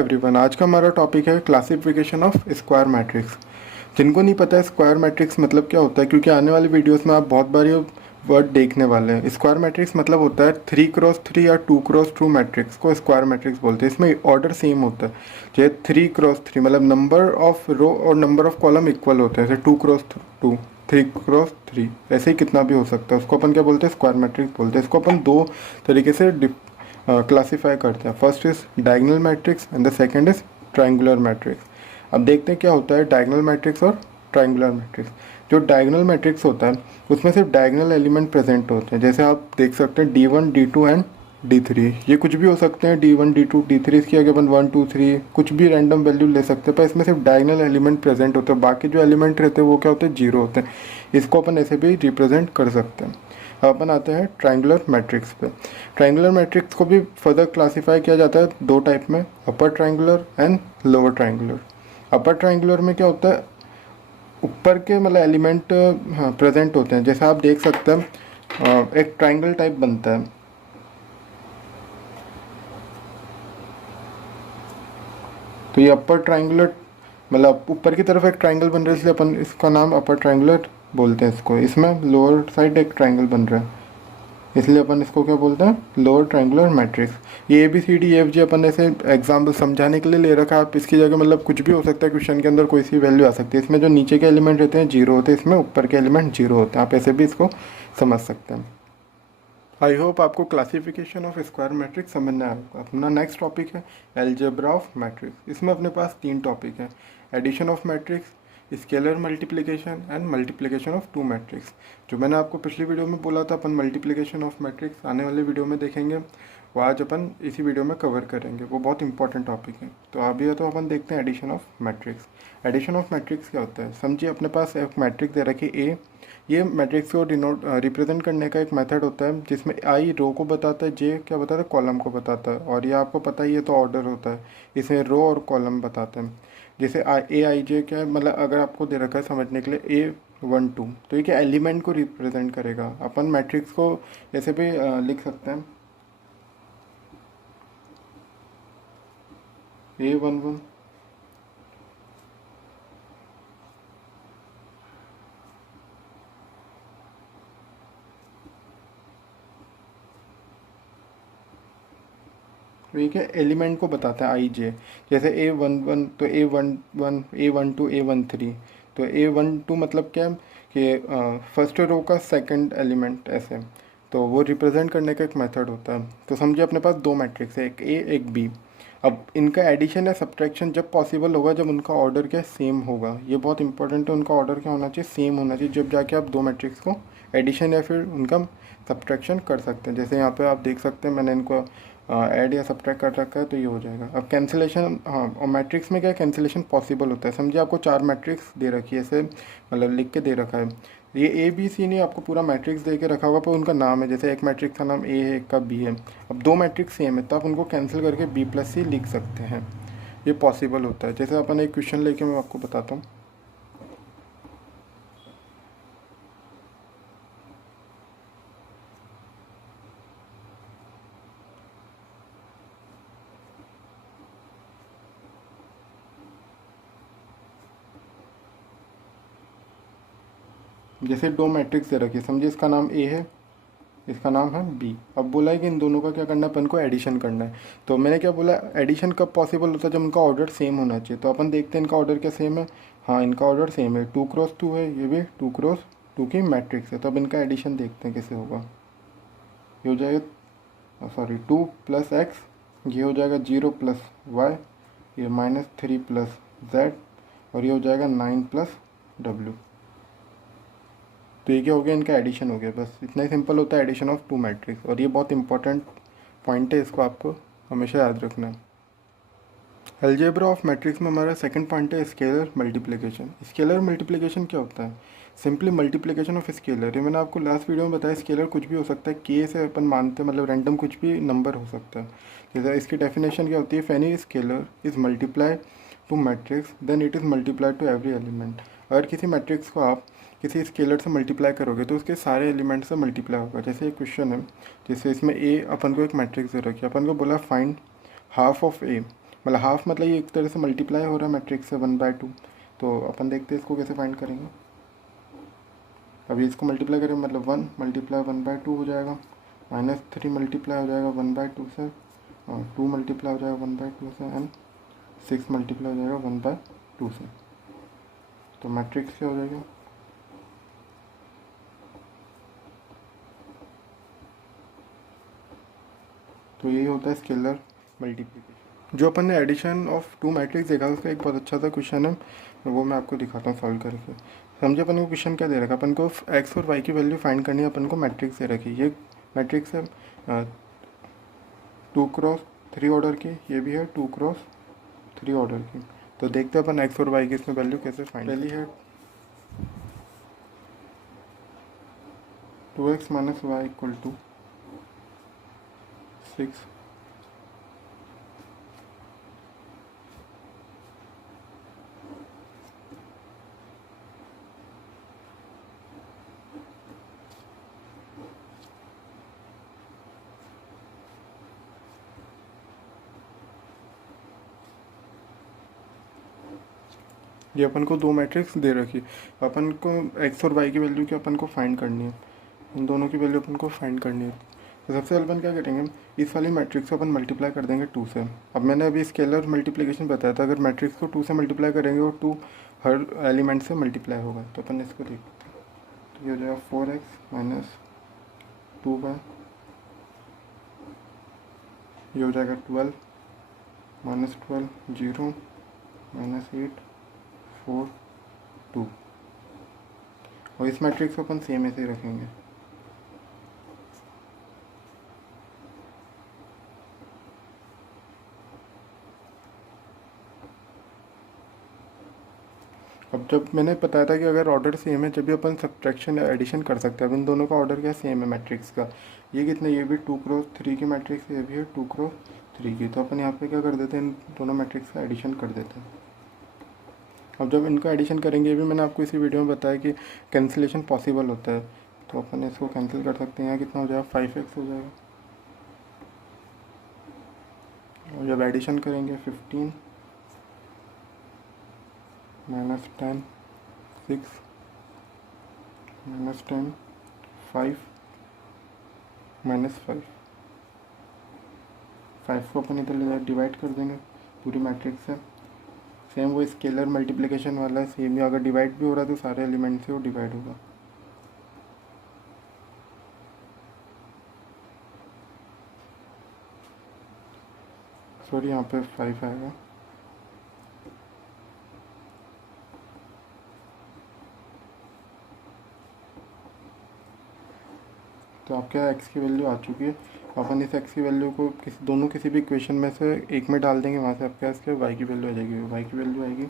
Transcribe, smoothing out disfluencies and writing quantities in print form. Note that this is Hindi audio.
एवरीवन, आज का हमारा टॉपिक है क्लासिफिकेशन ऑफ स्क्वायर मैट्रिक्स। जिनको नहीं पता है स्क्वायर मैट्रिक्स मतलब क्या होता है, क्योंकि आने वाली वीडियोस में आप बहुत बार ये वर्ड देखने वाले हैं। स्क्वायर मैट्रिक्स मतलब होता है 3x3 या 2x2 मैट्रिक्स को स्क्वायर मैट्रिक्स बोलते हैं। इसमें ऑर्डर सेम होता है। जैसे 3x3 मतलब नंबर ऑफ रो और नंबर ऑफ कॉलम इक्वल होते हैं। जैसे 2x2, 3x3, ऐसे ही कितना भी हो सकता है। उसको अपन क्या बोलते हैं? स्क्वायर मैट्रिक्स बोलते हैं। इसको अपन दो तरीके से क्लासीफाई करते हैं। First is diagonal matrix and the second is triangular matrix. अब देखते हैं क्या होता है डायगोनल मैट्रिक्स और ट्रायंगुलर मैट्रिक्स। जो डायगोनल मैट्रिक्स होता है उसमें सिर्फ डायगोनल एलिमेंट प्रेजेंट होते हैं। जैसे आप देख सकते हैं D1, D2 एंड D3। ये कुछ भी हो सकते हैं, D1, D2, D3। इसकी आगे अपन 1, 2, 3 कुछ भी रैंडम वैल्यू ले सकते हैं, पर इसमें सिर्फ डायगोनल एलिमेंट प्रेजेंट होते हैं। बाकी जो एलिमेंट रहते हैं वो क्या होते हैं? जीरो होते हैं। इसको अपन ऐसे भी रिप्रेजेंट कर सकते हैं। अब अपन आते हैं ट्रायंगुलर मैट्रिक्स पे। ट्रायंगुलर मैट्रिक्स को भी फर्दर क्लासीफाई किया जाता है दो टाइप में, upper triangular and lower triangular. Upper triangular में क्या होता है? ऊपर के मतलब एलिमेंट प्रेजेंट होते हैं। जैसे आप देख सकते हैं एक ट्रायंगल टाइप बनता है। तो ये अपर ट्रायंगुलर मतलब ऊपर की तरफ एक ट्रायंगल बन रहा है, इसलिए अपन इसका नाम अपर ट्रायंगुलर बोलते हैं इसको। इसमें लोअर साइड एक ट्रायंगल बन रहा है, इसलिए अपन इसको क्या बोलते हैं? Lower triangular matrix. ये ABCDEFG अपन ऐसे एग्जाम्पल समझाने के लिए ले रखा है। आप इसकी जगह मतलब कुछ भी हो सकता है, क्वेश्चन के अंदर कोई सी वैल्यू आ सकती है। इसमें जो नीचे के एलिमेंट रहते हैं जीरो होते हैं, इसमें ऊपर के एलिमेंट जीरो होते हैं। आप ऐसे भी इसको समझ सकते हैं। आई होप आपको क्लासिफिकेशन ऑफ स्क्वायर मैट्रिक्स समझ में आएगा। अपना नेक्स्ट टॉपिक है अलजेब्रा ऑफ मैट्रिक्स। इसमें अपने पास तीन टॉपिक हैं: addition of matrix, scalar multiplication and multiplication of two matrix. जो मैंने आपको पिछली वीडियो में बोला था अपन मल्टीप्लिकेशन ऑफ मैट्रिक्स आने वाले वीडियो में देखेंगे, वो आज अपन इसी वीडियो में कवर करेंगे। वो बहुत इंपॉर्टेंट टॉपिक है। तो अभी है तो अपन देखते हैं addition of matrix. Addition of matrix क्या होता है? समझिए अपने पास एक मैट्रिक्स दे रखी ए। ये मैट्रिक्स को रिप्रेजेंट करने का एक मेथड होता है, जिसमें आई रो को बताता है, जे क्या बताता है? कॉलम को बताता है। और ये आपको पता ही है, तो ऑर्डर होता है। इसे रो और कॉलम बताते हैं। जैसे A I J क्या है, मतलब अगर आपको दे रखा है समझने के लिए A12, तो ये क्या एलिमेंट को रिप्रेजेंट करेगा। अपन मैट्रिक्स को ऐसे भी लिख सकते हैं A11, ठीक है, एलिमेंट को बताता है I J। जैसे A11 तो A11, A12, A13। तो A12 मतलब क्या है कि फर्स्ट रो का सेकंड एलिमेंट ऐसे। तो वो रिप्रेजेंट करने का एक मेथड होता है। तो समझिए अपने पास दो मैट्रिक्स है, एक A एक B। अब इनका एडिशन या सब्ट्रैक्शन जब पॉसिबल होगा, जब उनका ऑर्डर क्या सेम होगा। ये बहुत इंपॉर्टेंट है, उनका ऑर्डर क्या होना चाहिए? सेम होना चाहिए। जब जाके आप दो मैट्रिक्स को एडिशन या फिर उनका सब्ट्रैक्शन कर सकते हैं। जैसे यहाँ पे आप देख सकते हैं मैंने इनको ऐड या सब्ट्रैक्ट कर रखा है, तो ये हो जाएगा। अब कैंसिलेशन, हाँ, और मैट्रिक्स में क्या कैंसिलेशन पॉसिबल होता है। समझिए आपको चार मैट्रिक्स दे रखी है, ऐसे मतलब लिख के दे रखा है। ये ABC नहीं, आपको पूरा मैट्रिक्स दे के रखा होगा, पर उनका नाम है। जैसे एक मैट्रिक्स का नाम A है, एक का B है। अब दो मैट्रिक्स सेम है, तो आप उनको कैंसिल करके B+C लिख सकते हैं। ये पॉसिबल होता है। जैसे अपन एक क्वेश्चन लेके मैं आपको बताता हूँ। जैसे दो मैट्रिक्स दे रखी है, समझिए इसका नाम A है, इसका नाम है B। अब बोला है कि इन दोनों का क्या करना है? अपन को एडिशन करना है। तो मैंने क्या बोला, एडिशन कब पॉसिबल होता है? जब उनका ऑर्डर सेम होना चाहिए। तो अपन देखते हैं इनका ऑर्डर क्या सेम है। हाँ, इनका ऑर्डर सेम है, 2x2 है, ये भी 2x2 की मैट्रिक्स है। तो अब इनका एडिशन देखते हैं कैसे होगा। ये हो जाएगा, सॉरी, 2 + x, ये हो जाएगा 0 + y, ये -3 + z, और ये हो जाएगा 9 + w। तो ये क्या हो गया? इनका एडिशन हो गया। बस इतना ही सिंपल होता है एडिशन ऑफ टू मैट्रिक्स। और ये बहुत इंपॉर्टेंट पॉइंट है, इसको आपको हमेशा याद रखना है। अलजेब्रा ऑफ मैट्रिक्स में हमारा सेकंड पॉइंट है स्केलर मल्टीप्लिकेशन। स्केलर मल्टीप्लिकेशन क्या होता है? Simply multiplication of scalar. ये मैंने आपको लास्ट वीडियो में बताया, स्केलर कुछ भी हो सकता है। के से अपन मानते हैं, मतलब रैंडम कुछ भी नंबर हो सकता है। जैसे इसकी डेफिनेशन क्या होती है? If any scalar is multiply to matrix then it is multiply to every element. अगर किसी मैट्रिक्स को आप किसी स्केलर से मल्टीप्लाई करोगे तो उसके सारे एलिमेंट से मल्टीप्लाई होगा। जैसे एक क्वेश्चन है, जैसे इसमें A अपन को एक मैट्रिक्स दे रखी है, अपन को बोला फाइंड हाफ ऑफ A। मतलब हाफ मतलब ये एक तरह से मल्टीप्लाई हो रहा है मैट्रिक्स से 1/2। तो अपन देखते हैं इसको कैसे फाइंड करेंगे। अभी इसको मल्टीप्लाई करें मतलब 1 मल्टीप्लाई 1/2 हो जाएगा, -3 मल्टीप्लाई हो जाएगा 1/2 से, और 2 मल्टीप्लाई हो जाएगा 1/2 से, एंड 6 मल्टीप्लाई हो जाएगा 1/2 से। तो मैट्रिक्स क्या हो जाएगा, तो यही होता है स्केलर मल्टीप्लिकेशन। जो अपन ने एडिशन ऑफ टू मैट्रिक्स देखा उसका एक बहुत अच्छा सा क्वेश्चन है, वो मैं आपको दिखाता हूँ सॉल्व करके। समझे अपन को क्वेश्चन क्या दे रखा है, अपन को एक्स और वाई की वैल्यू फाइंड करनी है, अपन को मैट्रिक्स दे रखी है। ये मैट्रिक्स है 2x3 ऑर्डर की, ये भी है 2x3 ऑर्डर की। तो देखते हैं अपन एक्स और वाई की इसमें वैल्यू कैसे फाइंड। पहली है 2x - y = 6। ये अपन को दो मैट्रिक्स दे रखी, अपन को एक्स और वाई की वैल्यू की अपन को फाइंड करनी है, इन दोनों की वैल्यू अपन को फाइंड करनी है। तो सबसे पहले अपन क्या करेंगे, इस वाली मैट्रिक्स को अपन मल्टीप्लाई कर देंगे 2 से। अब मैंने अभी स्केलर मल्टीप्लिकेशन बताया था, अगर मैट्रिक्स को 2 से मल्टीप्लाई करेंगे और 2 हर एलिमेंट से मल्टीप्लाई होगा। तो अपन इसको देखते हैं, तो ये हो जाएगा 4x - 2y, ये हो जाएगा 12 - 12 0 -8 4 2। और इस मैट्रिक्स को अपन सेम ऐसे ही रखेंगे। अब जब मैंने बताया था कि अगर ऑर्डर सेम है जब भी अपन सब्ट्रैक्शन या एडिशन कर सकते हैं। अब इन दोनों का ऑर्डर क्या सेम है मैट्रिक्स का, ये कितने, ये भी 2x3 की मैट्रिक्स, ये भी है 2x3 की। तो अपन यहाँ पे क्या कर देते हैं, इन दोनों मैट्रिक्स का एडिशन कर देते हैं। अब जब इनका एडिशन करेंगे, ये भी मैंने आपको इसी वीडियो में बताया कि कैंसिलेशन पॉसिबल होता है। तो अपन इसको कैंसिल कर सकते हैं, यहाँ कितना हो जाएगा 5x हो जाएगा। और जब एडिशन करेंगे 15 -10 6 -10 5 -5 5 को अपन इधर ले जाकर डिवाइड कर देंगे पूरी मैट्रिक्स से। सेम वो स्केलर मल्टीप्लिकेशन वाला सेम ही, अगर डिवाइड भी हो रहा है तो सारे एलिमेंट से वो डिवाइड होगा। सॉरी यहाँ पे 5 आएगा। तो आपके यहाँ एक्स की वैल्यू आ चुकी है। अपन इस एक्स की वैल्यू को किसी भी इक्वेशन में से एक में डाल देंगे, वहाँ से आपके पास क्या वाई की वैल्यू आ जाएगी। वाई की वैल्यू आएगी